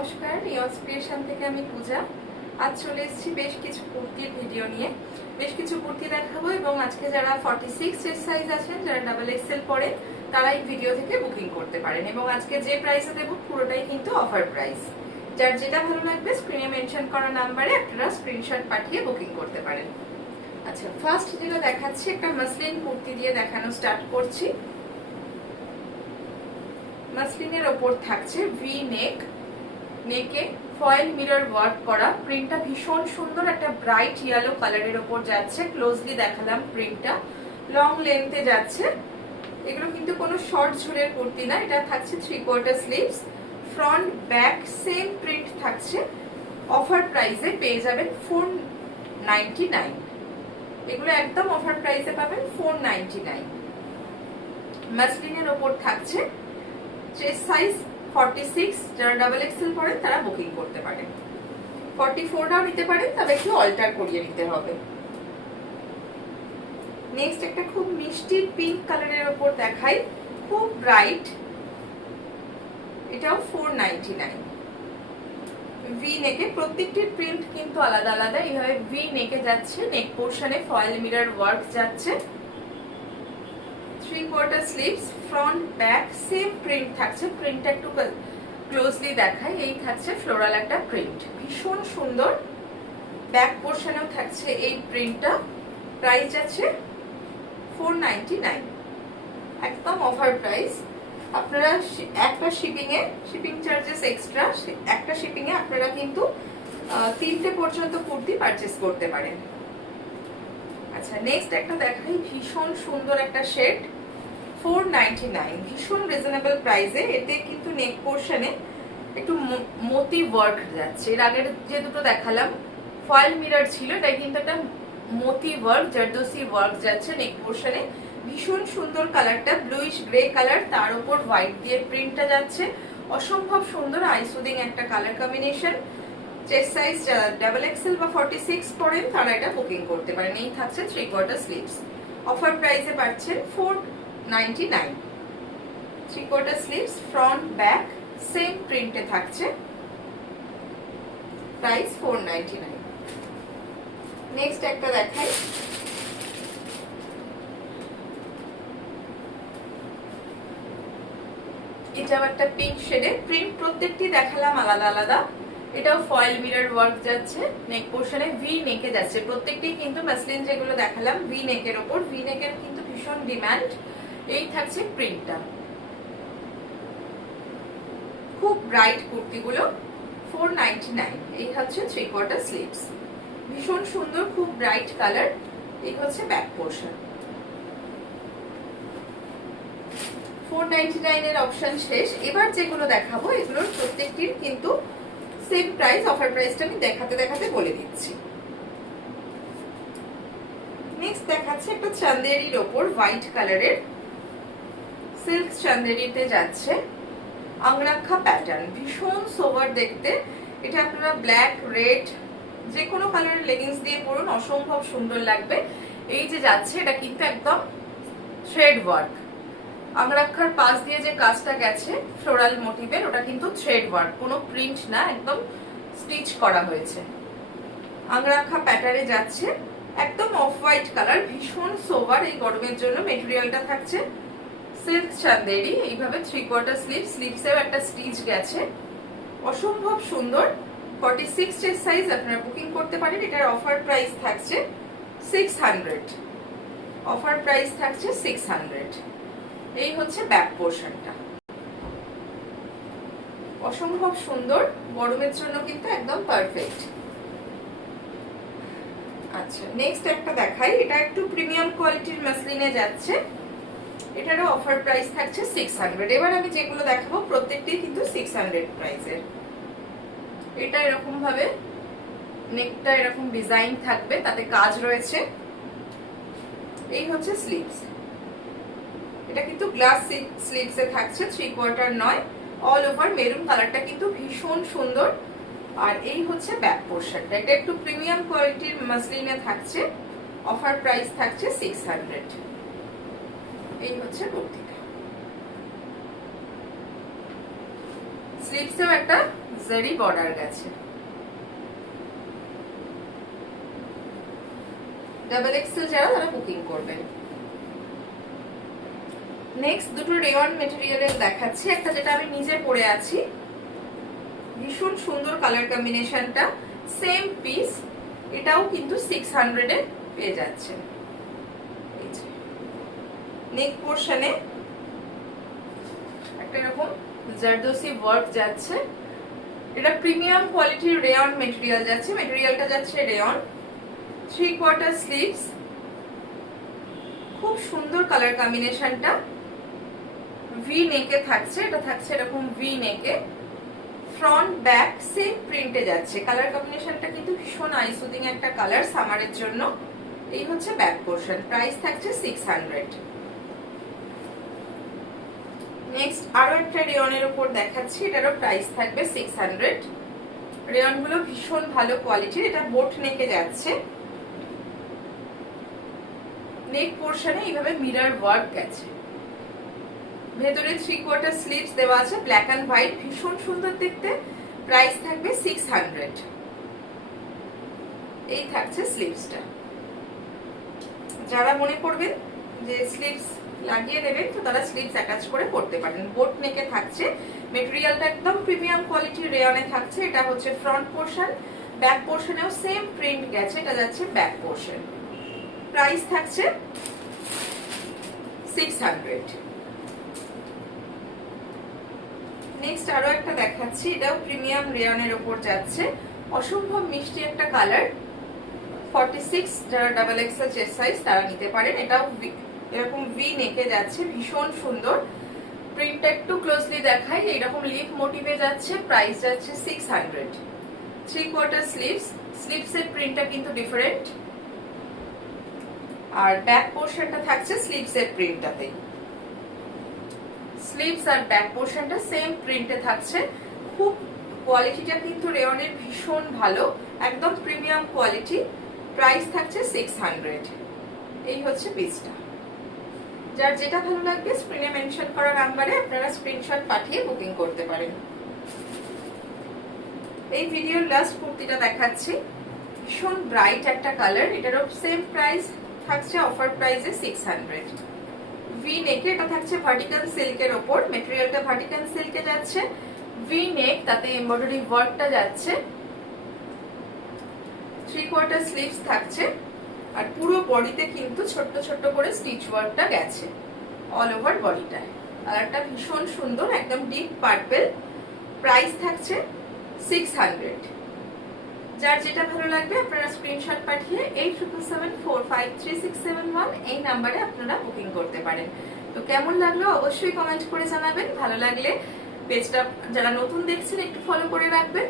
নমস্কার, নিয়স ক্রিয়েশন থেকে আমি পূজা। আজ চলে এসেছি বেশ কিছু কুর্তির ভিডিও নিয়ে। বেশ কিছু কুর্তি দেখাবো এবং আজকে যারা 46 চেস্ট সাইজ আছেন, যারা ডাবল এক্সেল পরেন, তারা এই ভিডিও থেকে বুকিং করতে পারেন। এবং আজকে যে প্রাইসে দেবো পুরোটাই কিন্তু অফার প্রাইস। যার যেটা ভালো লাগবে স্ক্রিনে মেনশন করা নাম্বারে আপনারা স্ক্রিনশট পাঠিয়ে বুকিং করতে পারেন। আচ্ছা, ফার্স্ট যেটা দেখাচ্ছি একটা মাসলিন কুর্তি দিয়ে দেখানো স্টার্ট করছি। মাসলিনের ওপর থাকছে ভি নেক, নেকে ফয়েল মিরর ওয়ার্ক করা। প্রিন্টটা ভীষণ সুন্দর, একটা ব্রাইট ইয়েলো কালারের ওপর যাচ্ছে। ক্লোজলি দেখালাম প্রিন্টটা, লং লেন্থে যাচ্ছে। এগুলো কিন্তু কোনো শর্ট ঝুলের কুর্তি না, এটা থাকছে 3/4 sleeves. Front back same print থাকছে। অফার প্রাইসে পেয়ে যাবেন 499। এগুলো একদম অফার প্রাইসে পাবেন 499। মাসলিনের ওপর থাকছে চেস্ট সাইজ 46, যারা ডাবল এক্সেল পরেন তারা বুকিং করতে পারেন। 44টাও নিতে পারেন, তবে একটু অল্টার করিয়ে নিতে হবে। নেক্সট একটা খুব মিষ্টি পিঙ্ক কালারের উপর দেখাই, খুব ব্রাইট। এটাও 499। ভি নেকে, প্রত্যেকটির প্রিন্ট কিন্তু আলাদা আলাদা। এইভাবে ভি নেকে যাচ্ছে, নেক পোর্শনে ফয়েল মিরর ওয়ার্ক যাচ্ছে। 3/4 sleeves, front back same print থাকছে। প্রিন্টটা একটু ক্লোজলি দেখাই। এই থাকছে ফ্লোরাল একটা প্রিন্ট, ভীষণ সুন্দর। ব্যাক পোর্শনেও থাকছে এই প্রিন্টটা। প্রাইস যাচ্ছে 499, একদম অফার প্রাইস। আপনারা একটা শিপিং চার্জেস এক্সট্রা, একটা শিপিং এ আপনারা কিন্তু 3টে পর্যন্ত কুর্তি পারচেস করতে পারেন। আচ্ছা, নেক্সট একটা দেখাই, ভীষণ সুন্দর একটা শেড, 499, ভীষণ রিজনেবল প্রাইসে। এতে কিন্তু নেক পোর্শনে একটু মোতি ওয়ার্ক যাচ্ছে। এর আগের যে দুটো দেখালাম ফয়েল মিরর ছিল, এটা কিন্তু একটা মোতি ওয়ার্ক, জারদোসি ওয়ার্ক যাচ্ছে নেক পোর্শনে। ভীষণ সুন্দর কালারটা, ব্লুইশ গ্রে কালার, তার উপর হোয়াইট দিয়ে প্রিন্টটা যাচ্ছে। অসম্ভব সুন্দর আইসুদিং একটা কালার কম্বিনেশন। চেস্ট সাইজ যারা ডাবল এক্সেল বা 46 পরেন তারা এটা বুকিং করতে পারেন। এই থাকছে 3/4 স্লিভস। অফার প্রাইসে পাচ্ছেন 499। 3/4 স্লিভস, ফ্রন্ট ব্যাক সেম প্রিন্টে থাকছে। প্রাইস 499। নেক্সট একটা দেখাই, এটাও একটা পিঙ্ক শেডে। প্রিন্ট প্রত্যেকটি দেখালাম আলাদা আলাদা। এটাও ফয়েল মিরর ওয়ার্ক যাচ্ছে, নেক পোর্শনে ভি নেকে যাচ্ছে। প্রত্যেকটি কিন্তু মাসলিন যেগুলো দেখালাম ভি নেকের ওপর। ভি নেকের কিন্তু ভীষণ ডিমান্ড। এই থাকছে প্রিন্টটা, খুব ব্রাইট কুর্তিগুলো 499। এই হচ্ছে 3/4 স্লিভস, ভীষণ সুন্দর, খুব ব্রাইট কালার। এই হচ্ছে ব্যাক পোর্শন। 499 এর অপশন শেষ। এবার যেগুলো দেখাবো এগুলোর প্রত্যেকটির কিন্তু সেম প্রাইস। অফার প্রাইসটা আমি দেখাতে দেখাতে বলে দিচ্ছি। নেক্সট দেখাচ্ছে একটা চান্দেরির ওপর হোয়াইট কালারের, সিল্ক চান্দেরিতে যাচ্ছে। আংরাক্ষা প্যাটার্ন, ভীষণ সোভার দেখতে। এটা আপনারা ব্ল্যাক, রেড যে কোনো কালারের লেগিংস দিয়ে পরুন, অসম্ভব সুন্দর লাগবে। এই যে যাচ্ছে এটা কিন্তু একদম থ্রেড ওয়ার্ক। আংরাক্ষার পাশ দিয়ে যে কাজটা গেছে ফ্লোরাল মোটিভের, ওটা কিন্তু থ্রেড ওয়ার্ক, কোনো প্রিন্ট না, একদম স্টিচ করা হয়েছে। আংরাক্ষা প্যাটার্নে যাচ্ছে, একদম অফ হোয়াইট কালার, ভীষণ সোভার। এই গরমের জন্য মেটেরিয়ালটা থাকছে সিল্ক চান্দেরি। এইভাবে 3/4 স্লিভ, স্লিভসেও একটা স্টিচ গেছে, অসম্ভব সুন্দর। 46 চেস্ট সাইজ আপনারা বুকিং করতে পারেন। এটার অফার প্রাইস থাকছে 600। অফার প্রাইস থাকছে 600। এই হচ্ছে ব্যাক পোর্শনটা, অসম্ভব সুন্দর, গরমের জন্য কিন্তু একদম পারফেক্ট। আচ্ছা, নেক্সট একটা দেখাই, এটা একটু প্রিমিয়াম কোয়ালিটির মাসলিনে যাচ্ছে। এটারও অফার প্রাইস থাকছে 600। এবার আমি যেগুলো দেখাবো প্রত্যেকটি কিন্তু 600 প্রাইসের। এটা এরকম ভাবে নেকটা এরকম ডিজাইন থাকবে, তাতে কাজ রয়েছে। এই হচ্ছে স্লিভস, এটা কিন্তু গ্লাস স্লিভসে থাকছে, 3/4 নয়। অল ওভার মেরুন কালারটা কিন্তু ভীষণ সুন্দর। আর এই হচ্ছে ব্যাক পোর্শনটা, এটা একটু প্রিমিয়াম কোয়ালিটির মাসলিনে থাকছে। অফার প্রাইস থাকছে 600। এই হচ্ছে কুর্তিটা। স্লিভসেও একটা জারি বর্ডার গেছে। ডাবল এক্সেল যারা তারা বুকিং করবেন। নেক্সট দুটো রেয়ন মেটেরিয়ালের দেখাচ্ছি, একটা যেটা আমি নিজে পরে আছি, ভীষণ সুন্দর কালার কম্বিনেশনটা, সেম পিস, এটাও কিন্তু 600 এ পেয়ে যাচ্ছে। নেক পোর্শনে একটা এরকম জারদোসি ওয়ার্ক যাচ্ছে, এটা প্রিমিয়াম কোয়ালিটির রেয়ন মেটেরিয়াল যাচ্ছে, মেটেরিয়ালটা যাচ্ছে রেয়ন, 3/4 স্লিভস, খুব সুন্দর কালার কম্বিনেশনটা, ভি নেকে থাকছে, এটা থাকছে এরকম ভি নেকে, ফ্রন্ট ব্যাক সেম প্রিন্টে যাচ্ছে, কালার কম্বিনেশনটা কিন্তু ভীষণ আই সুদিং একটা কালার সামারের জন্য। এই হচ্ছে ব্যাক পোর্শন, প্রাইস থাকছে 600। নেক্সট আরো একটা রেয়নের উপর দেখাচ্ছি, এটারও প্রাইস থাকবে 600। রেয়ন গুলো ভীষণ ভালো কোয়ালিটির, এটা বোট নেকে যাচ্ছে, নেক পোর্শনে এইভাবে মিরর ওয়ার্ক গেছে, ভেতরে 3/4 স্লিভস দেওয়া আছে, ব্ল্যাক এন্ড হোয়াইট, ভীষণ সুন্দর দেখতে, প্রাইস থাকবে 600। এই থাকছে স্লিভসটা, যারা মনে করবেন যে স্লিভস লাগিয়ে দেবেন তো তারা স্লিভস অ্যাটাচ করে পড়তে পারেন। বোট নেকে থাকছে, মেটেরিয়ালটা একদম প্রিমিয়াম কোয়ালিটির রেয়নে থাকছে, এটা হচ্ছে ফ্রন্ট পোর্শন, ব্যাক পোর্শনেও সেম প্রিন্ট গেছে, এটা যাচ্ছে ব্যাক পোর্শন, প্রাইস থাকছে 600। নেক্সট আরো একটা দেখাচ্ছি, এটাও প্রিমিয়াম রেয়নের উপর যাচ্ছে, অসম্ভব মিষ্টি একটা কালার, 46 যারা ডাবল এক্সেল চেস্ট সাইজ তারা নিতে পারেন। এটাও এরকম ভি নেকে যাচ্ছে, ভীষণ সুন্দর, প্রিন্টটা একটু ক্লোজলি দেখাই, এইরকম লিফ মোটিভে যাচ্ছে, প্রাইস যাচ্ছে 600। 3/4 স্লিভস, স্লিভসের প্রিন্টটা কিন্তু ডিফারেন্ট, আর ব্যাক পোর্শনটা থাকছে স্লিভসের প্রিন্টটাতেই, স্লিভস আর ব্যাক পোর্শনটা সেম প্রিন্টে থাকছে, খুব কোয়ালিটিটা কিন্তু রেয়নের ভীষণ ভালো, একদম প্রিমিয়াম কোয়ালিটি, প্রাইস থাকছে 600। এই হচ্ছে পিসটা, যার যেটা ভালো লাগবে স্ক্রিনে মেনশন করা নাম্বারে আপনারা স্ক্রিনশট পাঠিয়ে বুকিং করতে পারেন। এই ভিডিওর লাস্ট কুর্তিটা দেখাচ্ছি, ভীষণ ব্রাইট একটা কালার, এটারও সেম প্রাইস থাকছে অফার প্রাইসে 600। ভি নেক, এটা থাকছে ভার্টিক্যাল সিল্কের ওপর, মেটেরিয়ালটা ভার্টিক্যাল সিল্কে যাচ্ছে, ভি নেক, তাতে এমব্রয়ডারি ওয়ার্কটা যাচ্ছে, 3/4 স্লিভস থাকছে, আর পুরো বডিতে কিন্তু ছোট্ট ছোট্ট করে স্টিচ ওয়ার্কটা গেছে অল ওভার বডিটায়, কালারটা ভীষণ সুন্দর, একদম ডিপ পার্পল, প্রাইস থাকছে 600। যার যেটা ভালো লাগবে আপনারা স্ক্রিনশট পাঠিয়ে 8777453671 এই নাম্বারে আপনারা বুকিং করতে পারেন। তো কেমন লাগলো অবশ্যই কমেন্ট করে জানাবেন, ভালো লাগলে পেজটা যারা নতুন দেখছেন একটু ফলো করে রাখবেন।